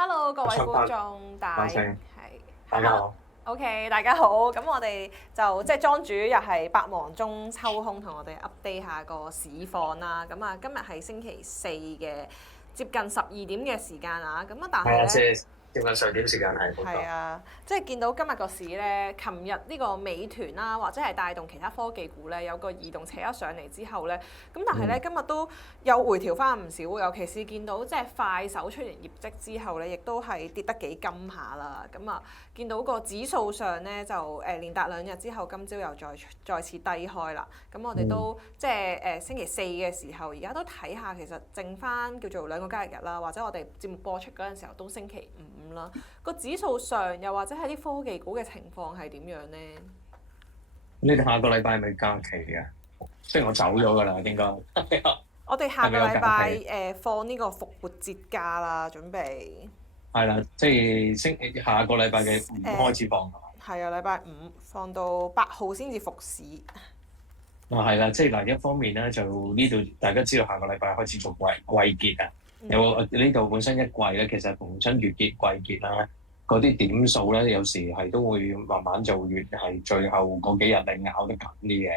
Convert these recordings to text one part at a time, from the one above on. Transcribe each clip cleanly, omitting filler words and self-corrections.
Hello，各位上拍觀眾，係把聲，大家 hello， 好。OK，大家好。咁我哋就即係莊主又係百忙中抽空同我哋 update 下個市況啦。咁啊，今日係星期四嘅接近12點嘅時間啊。咁啊，但係啊，即係咧。係接近上點時間係冇錯。係啊，即係見到今日個市咧，琴日呢個美團啦，或者係帶動其他科技股咧，有個移動扯咗上嚟之後咧，咁但係咧今日都有回調翻唔少，尤其是見到即係快手出完業績之後咧，亦都係跌得幾金下啦。咁啊，見到個指數上咧就連達2日之後，今朝又再次低開啦。咁我哋都、即係星期四嘅時候，而家都睇下其實剩翻叫做2個交易日啦，或者我哋節目播出嗰陣時候都星期五啦。個指數上又或者係啲科技股嘅情況係點樣呢？你哋下個禮拜係咪假期嘅？雖然我走咗㗎啦，應該。我哋下個禮係咪有假期？拜放呢個復活節假啦，準備。係啦，即係下個禮拜嘅5開始放。係啊，禮拜五放到8號先至復市。係啦，即係嗱，一方面咧就呢度大家知道下個禮拜開始做季結啊。有呢度本身一季咧，其實逢親月結、季結啦，嗰啲點數咧，有時係都會慢慢就越係最後嗰幾日你咬得緊啲嘅。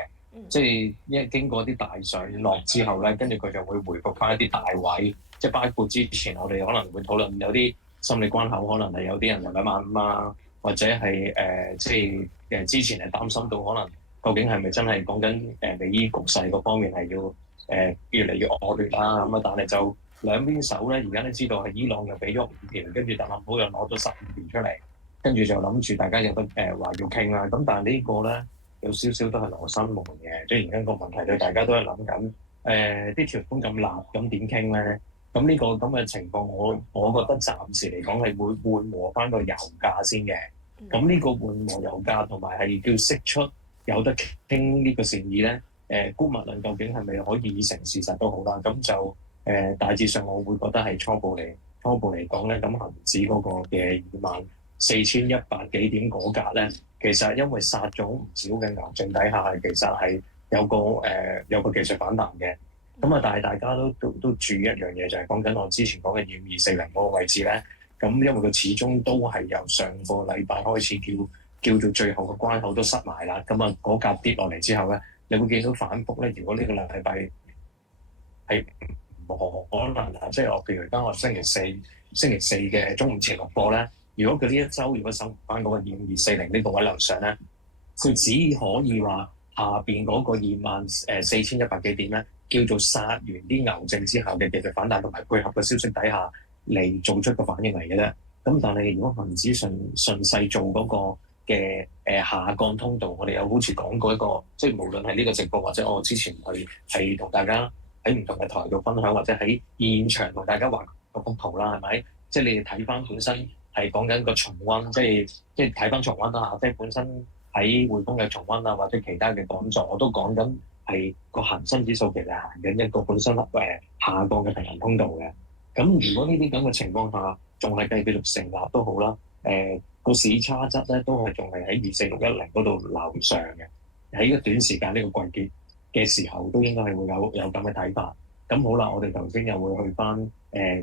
即係因為經過啲大上落之後咧，跟住佢就會回復翻一啲大位，即係包括之前我哋可能會討論有啲心理關口，可能係有啲人入15000啊，或者係即係之前係擔心到可能究竟係咪真係講緊美伊局勢嗰方面係要越嚟越惡劣啦咁啊，但係就兩邊手咧，而家都知道係伊朗又俾咗5條，跟住特朗普又攞咗15條出嚟，跟住就諗住大家有得話要傾啦。咁但係呢個咧有少少都係羅生門嘅，即係而家個問題對大家都係諗緊啲條款咁辣，咁點傾咧？咁呢個咁嘅情況，我覺得暫時嚟講係會緩和翻個油價先嘅。咁呢個緩和油價同埋係叫釋出有得傾呢個善意咧，姑勿論究竟係咪可以已成事實都好啦。咁就大致上我會覺得係初步嚟講咧，咁恒指嗰個嘅24100幾點嗰格咧，其實因為殺咗唔少嘅牛證底下，其實係有個技術反彈嘅。咁啊，但係大家都注意一樣嘢，就係講緊我之前講嘅25240嗰個位置咧。咁因為佢始終都係由上個禮拜開始叫做最後嘅關口都塞埋啦。咁啊，嗰格跌落嚟之後咧，你會見到反覆咧。如果呢個禮拜係唔可能啊，即係我譬如當我星期四嘅中午前落貨咧，如果佢呢一週如果守唔翻嗰個25240呢個位樓上咧，佢只可以話下邊嗰個24100幾點咧，叫做殺完啲牛證之後嘅技術反彈，同埋配合嘅消息底下嚟做出個反應嚟嘅啫。咁但係如果恒指順勢做嗰個嘅下降通道，我哋有好似講過一個，即係無論係呢個直播或者我之前係同大家喺唔同嘅台度分享，或者喺現場同大家畫個幅圖啦，係咪？即係你哋睇翻本身係講緊個重溫，即係睇翻重溫啦嚇，即係本身喺匯豐嘅重溫啊，或者其他嘅講座，我都講緊係個恒生指數其實行緊一個本身下降嘅平衡通道嘅。咁如果呢啲咁嘅情況下，仲係繼續成立都好啦。個市差質咧都係仲係喺24610嗰度樓上嘅。喺一個短時間呢個季結嘅時候，都應該係會有咁嘅睇法。咁好啦，我哋頭先又會去翻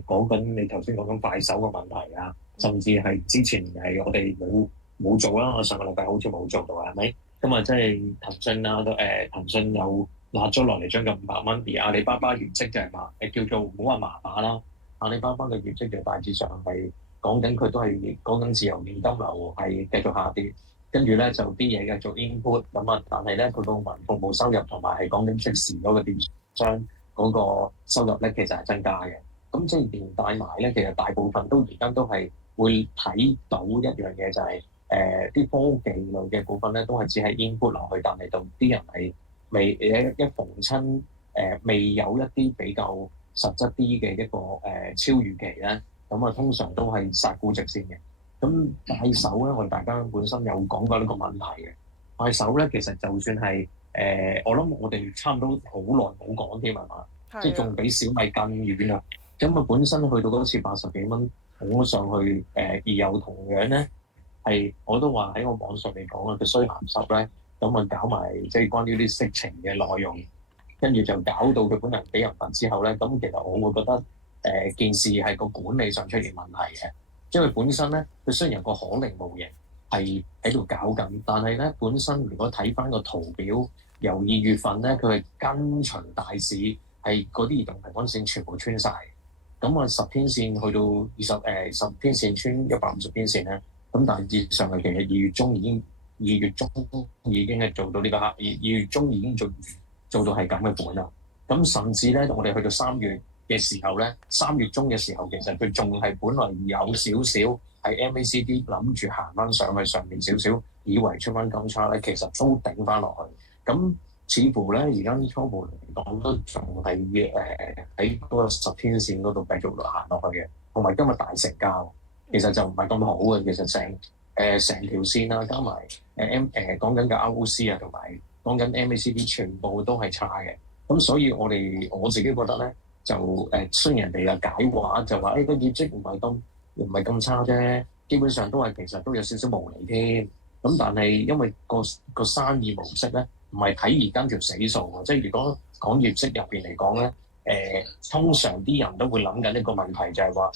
講緊你頭先講緊快手嘅問題啊，甚至係之前係我哋冇做啦。我上個禮拜好似冇做到，係咪？咁啊，即係騰訊啊，騰訊又落咗落嚟將近500蚊，而阿里巴巴業績就係叫做唔好話麻麻啦。阿里巴巴嘅業績就大致上係講緊佢都係講緊自由現金流係繼續下跌，跟住咧就啲嘢繼續 input 咁啊，但係咧佢個雲服務收入同埋係講緊即時嗰個電商嗰個收入咧，其實係增加嘅。咁即係連帶埋咧，其實大部分都而家都係會睇到一樣嘢，就係啲科技類嘅股份咧，都係只係 input 落去，但係到啲人係未一逢親未有一啲比較實質啲嘅一個超預期咧，咁啊通常都係殺估值先嘅。咁快手咧，我哋大家本身有講過呢個問題嘅。快手咧，其實就算係我諗我哋差唔多好耐冇講添係嘛，即係仲比小米更遠啊。咁啊本身去到嗰次80幾蚊捧咗上去，而又同樣咧係我都話喺個網上嚟講啊，佢衰鹹濕咧，咁啊搞埋即係關於啲色情嘅內容。跟住就搞到佢本人俾人罰之後咧，咁其實我會覺得件事係個管理上出現問題嘅。因為本身咧佢雖然有個可靈模型係喺度搞緊，但係咧本身如果睇翻個圖表，由2月份咧佢係跟隨大市，係嗰啲移動平均線全部穿晒。咁我10天線去到10天線穿150天線咧，咁大致上係其實2月中已經係做到呢個2月中已經做到係咁嘅本啦。咁甚至咧，我哋去到3月嘅時候咧，3月中嘅時候，其實佢仲係本來有少少係 MACD 諗住行翻上去上面少少，以為出翻金叉咧，其實都頂翻落去。咁似乎咧，而家初步嚟講都仲係喺嗰個10天線嗰度繼續行落去嘅，同埋今日大成交，其實就唔係咁好嘅。其實成條線啦，加埋講緊嘅 ROC 啊，同埋講緊 MACD 全部都係差嘅。咁所以我自己覺得咧，就雖然人哋嘅解話就話個業績唔係咁差啫，基本上都係其實都有少少無厘添。咁但係因為個生意模式咧，唔係睇而跟條死數喎，即係如果講業績入邊嚟講咧，通常啲人都會諗緊一個問題，就係話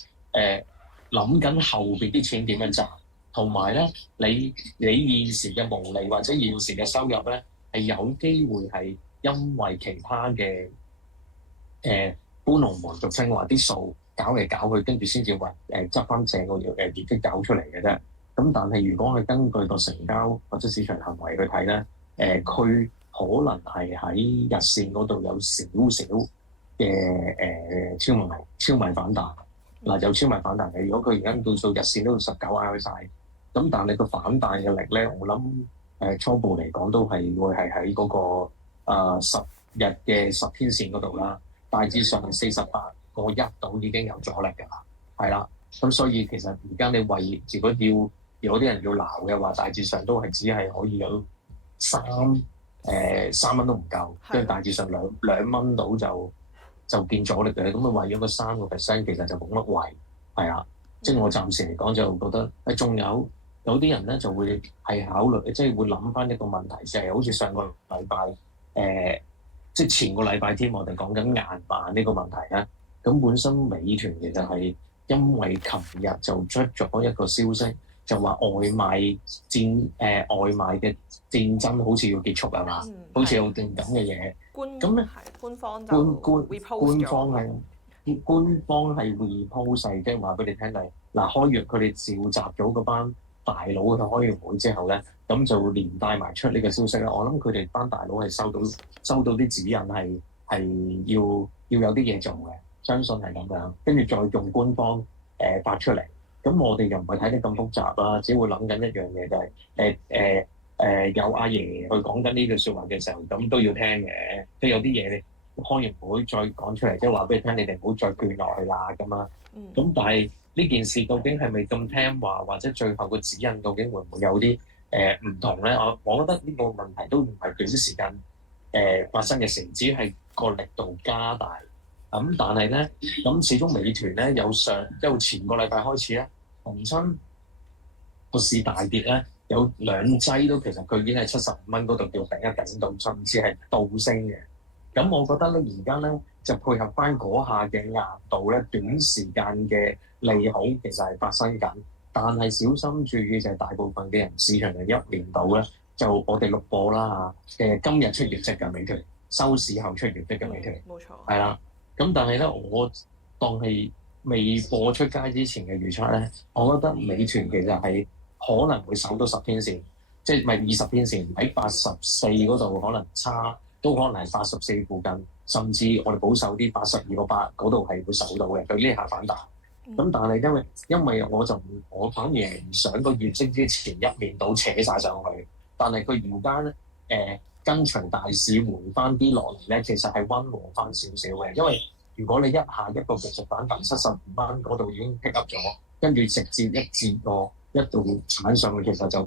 諗緊後邊啲錢點樣賺，同埋咧你現時嘅毛利或者現時嘅收入咧係有機會係因為其他嘅搬龍門俗稱話啲數搞嚟搞去，跟住先至話執翻正個業績搞出嚟嘅啫。咁但係如果係根據個成交或者市場行為去睇咧，佢可能係喺日線嗰度有少少嘅超賣反彈。嗱，有超賣反彈嘅。如果佢而家到數日線都19 RSI，咁但係個反彈嘅力咧，我諗初步嚟講都係會係喺嗰個10日嘅10天線嗰度啦。大致上係48.1度已經有阻力㗎啦，係啦。咁所以其實而家你如果有啲人要撈嘅話，大致上都係只係可以有3蚊都唔夠，即係大致上兩蚊到就見阻力嘅。咁啊為咗個3%，其實就冇乜謂，係啦。即係我暫時嚟講就覺得仲有啲人咧就會係考慮，即係會諗翻一個問題，就係好似上個禮拜即係前個禮拜添，我哋講緊硬板呢個問題咧。咁本身美團其實係因為琴日就出咗一個消息，就話外賣嘅戰爭好似要結束係嘛？好似有定咁嘅嘢。咁咧官方係 repost，即係話俾你聽係嗱，開完佢哋召集咗嗰班大佬去開完會之後咧，咁就連帶埋出呢個消息啦。我諗佢哋班大佬係收到啲指引係要有啲嘢做嘅，相信係咁樣，跟住再用官方發出嚟。咁我哋又唔係睇得咁複雜啦，只會諗緊一樣嘢就係有阿爺去講緊呢句説話嘅時候，咁都要聽嘅。即係有啲嘢你開完會再講出嚟，即係話俾你聽，你哋唔好再捲落去啦咁啊。咁但係呢件事究竟係咪咁聽話，或者最後個指引究竟會唔會有啲唔同咧？我覺得呢個問題都唔係短時間發生嘅事，只係個力度加大。咁但係咧，咁始終美團咧由前個禮拜開始咧，逢親個市大跌咧，有2劑都其實佢已經係75蚊嗰度叫頂一頂到，甚至係倒升嘅。咁我覺得咧，而家咧就配合翻嗰下嘅硬度咧，短時間嘅利好其實係發生緊，但係小心注意就係大部分嘅人市場係1年到咧，就我哋錄播啦嚇，今日出業績嘅美團，收市後出業績嘅美團，冇錯，係啦。咁但係咧，我當係未播出街之前嘅預測咧，我覺得美團其實係可能會守到10天線，即係咪20天線喺84嗰度可能差，都可能係84附近，甚至我哋保守啲82.8嗰度係會守到嘅，對呢下反彈。咁但係因為我反而係唔想個業績之前一面倒扯晒上去，但係佢而家咧跟隨大市回翻啲落嚟咧，其實係溫和翻少少嘅。因為如果你一下一個技術反彈75蚊嗰度已經 pick up 咗，跟住直接一截過一度鏟上去，其實就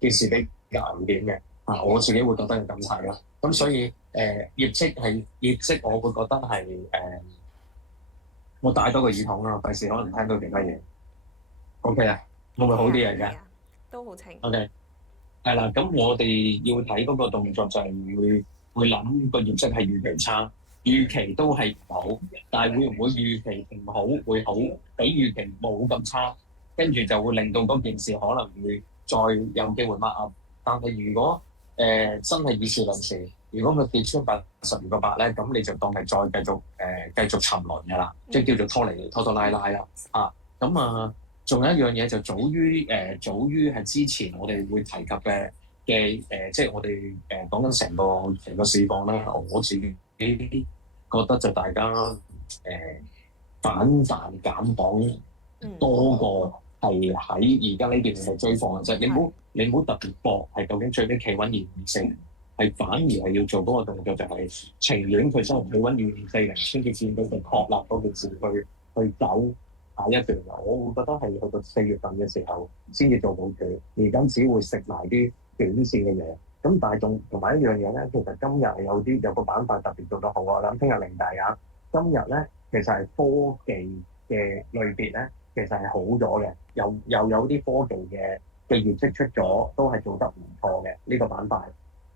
件事比較危險嘅。我自己會覺得係咁睇咯。咁所以業績，我會覺得係我帶多個耳筒啦，費事可能聽到其他嘢。OK 啊，會唔會好啲啊？而家都好清。OK。係啦，咁我哋要睇嗰個動作就係會諗個業績係預期差，預期都係唔好，但係會唔會預期唔好會好，比預期冇咁差？跟住就會令到嗰件事可能會再有機會掹up。但係如果真係以事論事，如果佢跌穿82.8咧，咁你就當係再繼續沉淪㗎啦，即係叫做拖拉啦咁啊，仲有一樣嘢就早於係之前我哋會提及嘅即係我哋講緊成個市況啦。我自己覺得就大家反彈減磅多過係喺而家呢邊係追放嘅啫。你唔好特別搏係究竟最尾企穩2.40，係反而係要做嗰個動作，就係情願佢真係企穩2.40先至見到佢確立嗰件事去走下一段。我會覺得係去到4月份嘅時候先至做到佢，而家只會食埋啲短線嘅嘢。咁但係同埋一樣嘢咧，其實今日係有個板塊特別做得好啊。咁聽日零大啊，今日咧其實係科技嘅類別咧，其實係好咗嘅，又有啲科技嘅業績出咗，都係做得唔錯嘅呢個板塊。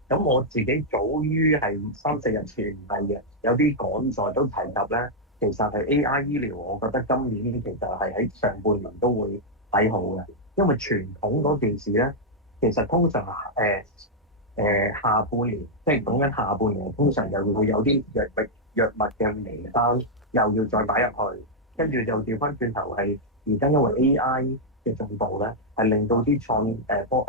咁我自己早於係3-4日前唔係嘅，有啲趕在都提及咧，其實係 AI 醫療，我覺得今年其實係喺上半年都會睇好嘅，因為傳統嗰件事咧，其實通常下半年，即係講緊下半年，通常又會有啲藥物嘅名單，又要再擺入去，跟住就調翻轉頭係而家因為 AI 嘅進步咧，係令到啲創科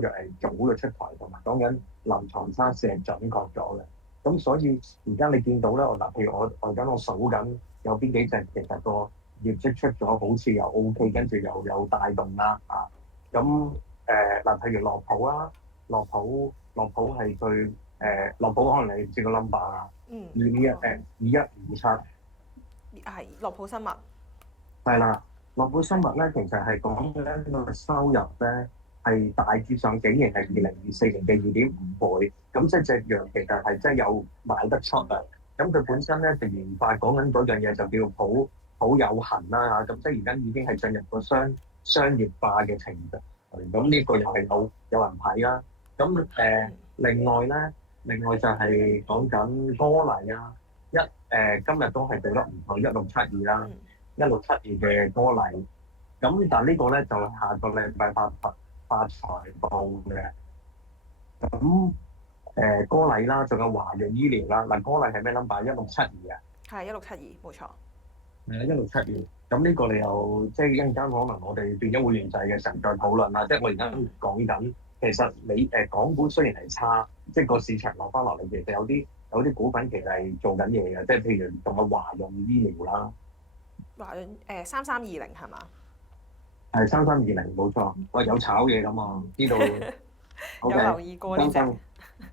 藥係早咗出台，同埋講緊臨床測試係準確咗嘅。咁所以而家你見到咧，譬如我而家我數緊有邊幾隻其實個業績出咗，好似又 OK，跟住又有帶動啦咁譬如樂普啦，樂普係最樂普可能你唔知個 number 啊，2157係樂普生物。係啦，樂普生物咧其實係講緊個收入咧係大致上竟然係2024年嘅2.5倍，咁即係隻藥其實係真係有賣得出啊！咁佢本身咧就研發講緊嗰樣嘢就叫好有痕啦咁即係而家已經係進入個商業化嘅程度。咁呢個又係有人睇啦。咁另外就係講緊歌禮啊，今日都係做得唔錯，1672啦，1672嘅歌禮。咁但係呢個咧就下個禮拜發財報嘅。咁歌禮啦，仲有華潤醫療啦。嗱，歌禮係咩 number？1672啊。係1672，冇錯。係啊，1672。咁呢個你又即係一陣間可能我哋變咗會員制嘅時候再討論啦。即係我而家講緊，其實你港股雖然係差，即係個市場落翻落嚟，其實有啲股份其實係做緊嘢嘅，即係譬如仲有華潤醫療啦。華潤3320係嘛？係3320冇錯。喂，有炒嘢㗎嘛？呢度有留意過呢隻。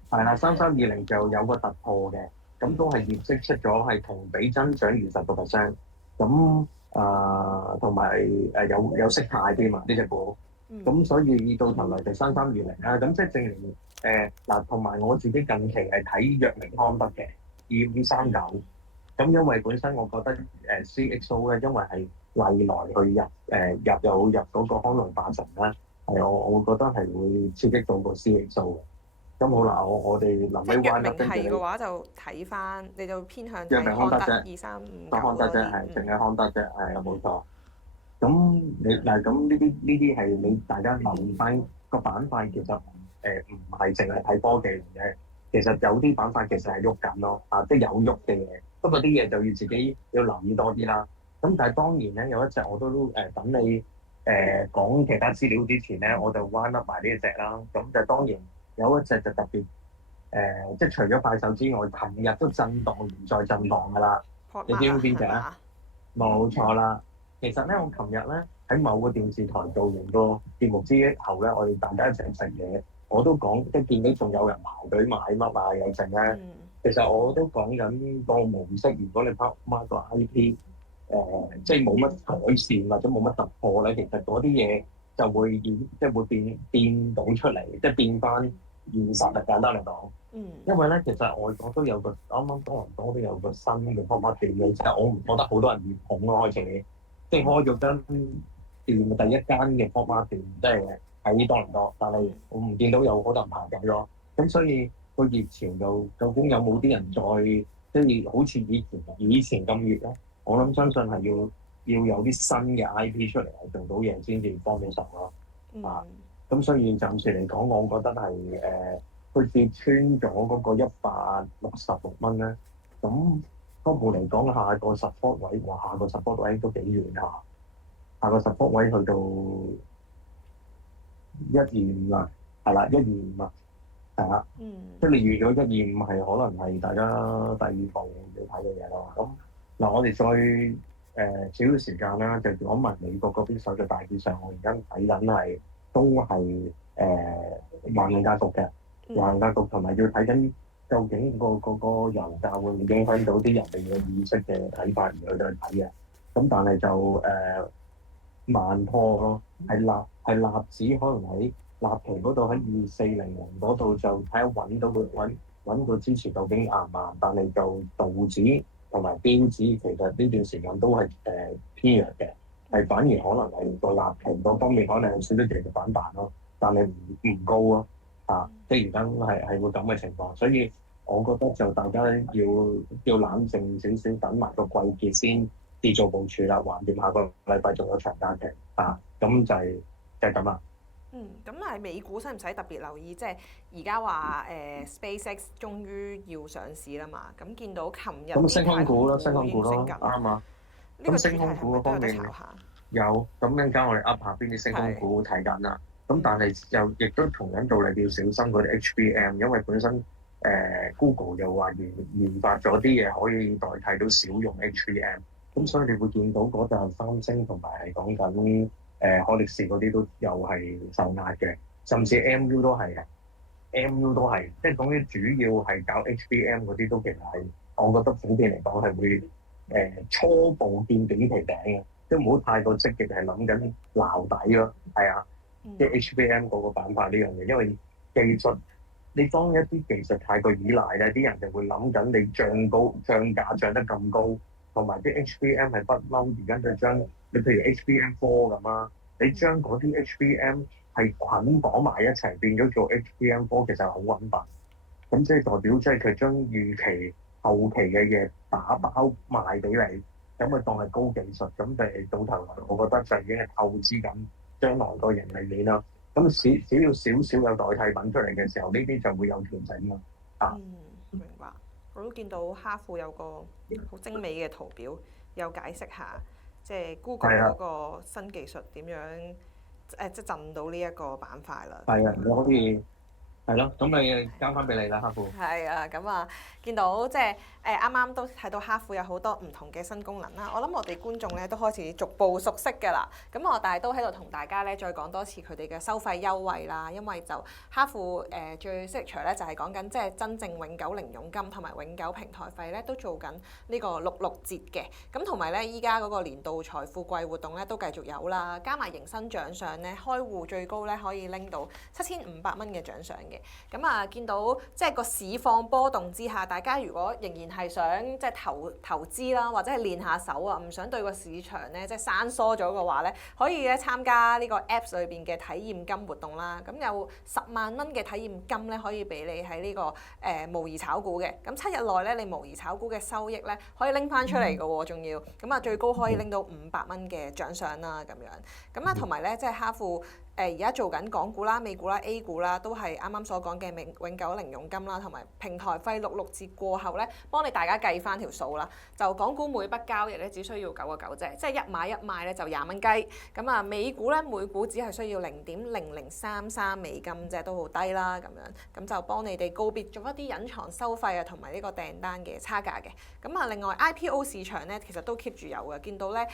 係啦，3320就有個突破嘅，咁都係業績出咗，係同比增長20%。咁同埋有息派啲嘛呢隻股，咁所以到頭來就3320啦。咁即係證明同埋我自己近期係睇藥明康德嘅2539。咁因為本身我覺得CXO 咧，因為係未來去入嗰個康龍化成咧，我會覺得係會刺激到個 CXO 嘅。咁好啦，我哋臨尾彎啦，跟住係嘅話就睇翻，你就偏向藥明康德啫2359康德啫，係淨係康德啫，係啊冇錯。咁咁呢啲係你大家留意翻個板塊，其實唔係淨係睇科技嘅，其實有啲板塊其實係喐緊咯，即係有喐嘅嘢。不過啲嘢就要自己要留意多啲啦。咁但係當然咧，有一隻我都等你講其他資料之前咧，我就彎笠埋呢一隻啦。咁就當然。有一隻就特別即係除咗快手之外，琴日都震盪完再震盪㗎啦。你知唔知邊隻啊？冇錯啦。其實咧，我琴日咧喺某個電視台做完個節目之後咧，我哋大家一齊食嘢，我都講即係見到仲有人排隊買乜啊有剩咧。其實我都講緊個模式，如果你拋翻個 IP 即係冇乜改善或者冇乜突破咧，其實嗰啲嘢就會即係會變到出嚟，即係變翻。現實啊，簡單嚟講，因為咧其實外國都有個啱啱多倫多都有個新嘅 pop-up 店嘅，其實我唔覺得好多人熱捧咯，開始即係開咗間店第一間嘅 pop-up 店，即係喺多倫多，但係我唔見到有好多人排緊咯，咁所以個熱潮就究竟有冇啲人再即係好似以前咁熱咧？我諗相信係要有啲新嘅 IP 出嚟係做到嘢先至幫到手咯。啊，咁所以暫時嚟講，我覺得係佢跌穿咗嗰個166蚊咧。咁初步嚟講，下個 support 位，下個 support 位都幾遠下。下個 support 位去到125啦，係啦，125啊，係啦。即係你預咗125係可能係大家第二步要睇嘅嘢咯。咁嗱，我哋再少少時間啦，就講埋美國嗰邊手續。大致上我而家睇緊係都係橫行格局嘅，橫行格局同埋要睇緊究竟個油價會唔會影響到啲人哋嘅意識嘅睇法而去睇嘅。咁但係就慢破咯，係納指可能喺納期嗰度喺2400嗰度就睇下揾到佢揾個支持究竟硬唔硬，但係就道指同埋標指其實呢段時間都係偏弱嘅，係反而可能係個納期嗰方面可能有少少技術反彈咯，但係唔高咯，即係而家係會咁嘅情況，所以我覺得就大家要冷靜少少，等埋個季結先至做部署啦，橫掂下個禮拜仲有長假期咁就係咁啦。咁係美股使唔使特別留意？即係而家話SpaceX 終於要上市啦嘛，咁見到琴日咁升空股咯，升緊，啱啊。咁升空股嗰方面有，咁陣間我哋噏下邊啲升空股睇緊啦。咁但係又亦都同樣道理要小心嗰啲 HBM，因為本身Google 又話研發咗啲嘢可以代替到少用 HBM，咁所以你會見到嗰陣三星同埋係講緊海力士嗰啲都又係受壓嘅，甚至 MU 都係嘅，MU 都係，即係講啲主要係搞 HBM 嗰啲都其實係，我覺得普遍嚟講係會初步見短期頂嘅，即係唔好太過積極係諗緊撈底咯，係啊，即係 HBM 嗰個板塊呢樣嘢，因為技術你當一啲技術太過依賴咧，啲人就會諗緊你漲價漲得咁高，同埋啲 HBM 係不嬲，而家就將你譬如 HBM4 咁啦，你將嗰啲 HBM 係捆綁埋一齊變咗做 HBM4，其實好穩陣。咁即係代表即係佢將預期後期嘅嘢打包賣俾你，咁咪當係高技術，咁就到頭來，我覺得就已經係透支緊將來個盈利面啦。咁只要少少有代替品出嚟嘅時候，呢啲就會有調整啦。明白。我都見到哈富有個好精美嘅圖表，有解釋下即係 Google 嗰個新技術點樣即係震到呢一個板塊啦。係啊，你可以係咯，咁你交翻俾你啦，哈富。係啊，咁啊，見到即係啱啱都睇到哈富有好多唔同嘅新功能啦。我諗我哋觀眾咧都開始逐步熟悉㗎啦。咁但係都喺度同大家咧再講多次佢哋嘅收費優惠啦。因為就哈富最 signature 咧就係講緊即係真正永久零佣金同埋永久平台費咧都做緊呢個66折嘅。咁同埋咧依家嗰個年度財富季活動咧都繼續有啦。加埋迎新獎賞咧，開戶最高咧可以拎到7500蚊嘅獎賞嘅。咁見到即係個市況波動之下，大家如果仍然係想即係投資啦，或者係練下手啊，唔想對個市場咧即係生疏咗嘅話咧，可以咧參加呢個 Apps 裏邊嘅體驗金活動啦。咁有10萬蚊嘅體驗金咧，可以俾你喺呢個模擬炒股嘅。咁7日內咧，你模擬炒股嘅收益咧可以拎翻出嚟嘅喎，仲要咁最高可以拎到500蚊嘅獎賞啦咁樣。咁同埋咧即係哈富。而家做緊港股啦、美股啦、A 股啦，都係啱啱所講嘅永久零佣金啦，同埋平台費66折過後咧，幫你大家計翻條數啦。就港股每筆交易咧，只需要9個9啫，即係一買一賣咧就20蚊雞。咁美股咧每股只係需要0.0033美金啫，都好低啦咁樣。咁就幫你哋告別咗一啲隱藏收費啊，同埋呢個訂單嘅差價嘅。咁另外 IPO 市場咧，其實都 keep 住有嘅，見到咧。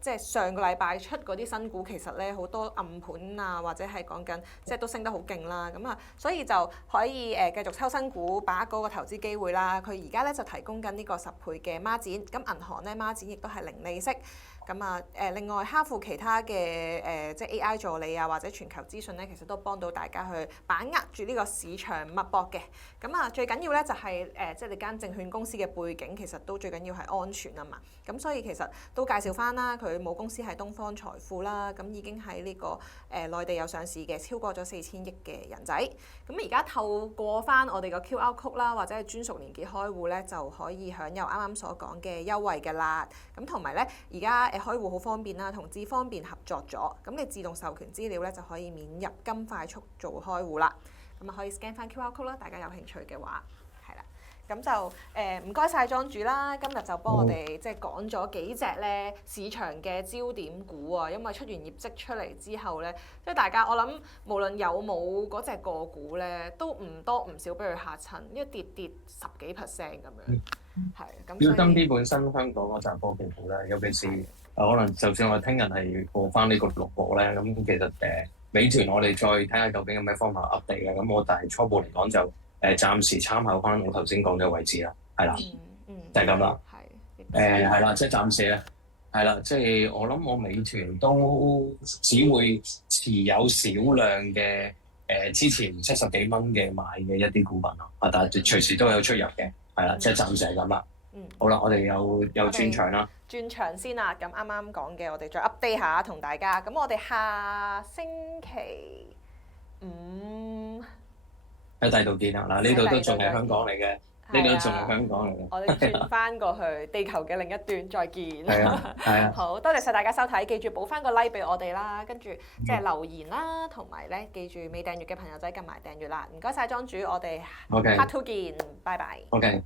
即係上個禮拜出嗰啲新股，其實咧好多暗盤啊，或者係講緊即係都升得好勁啦。咁所以就可以繼續抽新股，把握嗰個投資機會啦。佢而家咧就提供緊呢個10倍嘅孖展，咁銀行咧孖展亦都係零利息。咁另外哈富其他嘅即係 AI 助理啊，或者全球資訊咧，其實都幫到大家去把握住呢個市場脈搏嘅。咁最緊要咧就係即係你間證券公司嘅背景，其實都最緊要係安全啊嘛。咁所以其實都介紹翻啦，佢母公司係東方財富啦，咁已經喺呢個內地有上市嘅，超過咗4000億嘅人仔。咁而家透過翻我哋個 QR code 啦，或者係專屬連結開戶咧，就可以享有啱啱所講嘅優惠嘅啦。咁同埋咧，而家開戶好方便啦，同智方便合作咗，咁你自動授權資料咧就可以免入金快速做開戶啦。咁啊可以 scan 翻 QR code 啦，大家有興趣嘅話，係啦。咁就唔該晒莊主啦，今日就幫我哋即係講咗幾隻咧市場嘅焦點股啊，因為出完業績出嚟之後咧，即係大家我諗無論有冇嗰隻個股咧，都唔多唔少俾佢嚇親，因為跌10幾% 咁樣，係咁。要金啲本身香港嗰陣科技股咧，尤其是可能就算我聽日係過翻呢個6個咧，咁其實美團我哋再睇下究竟有咩方法 update 嘅，咁我但係初步嚟講就暫時參考翻我頭先講嘅位置啦，係啦，就係咁啦。係啦，即係暫時咧，係啦，即係我諗我美團都只會持有少量嘅之前70幾蚊嘅買嘅一啲股份咯，但係隨時都有出入嘅，係啦，即係暫時係咁啦。好啦，我哋有轉場啦。轉場先啦，咁啱啱講嘅，我哋再 update 下同大家。咁我哋下星期5喺第度見啦。嗱，呢度都仲係香港嚟嘅，呢度都仲係香港嚟嘅。我哋轉翻過去地球嘅另一端，再見。係啊。好多謝晒大家收睇，記住補翻個 like 俾我哋啦，跟住即係留言啦，同埋咧記住未訂閱嘅朋友仔撳埋訂閱啦。唔該晒莊主，我哋 part 2見，拜拜。OK。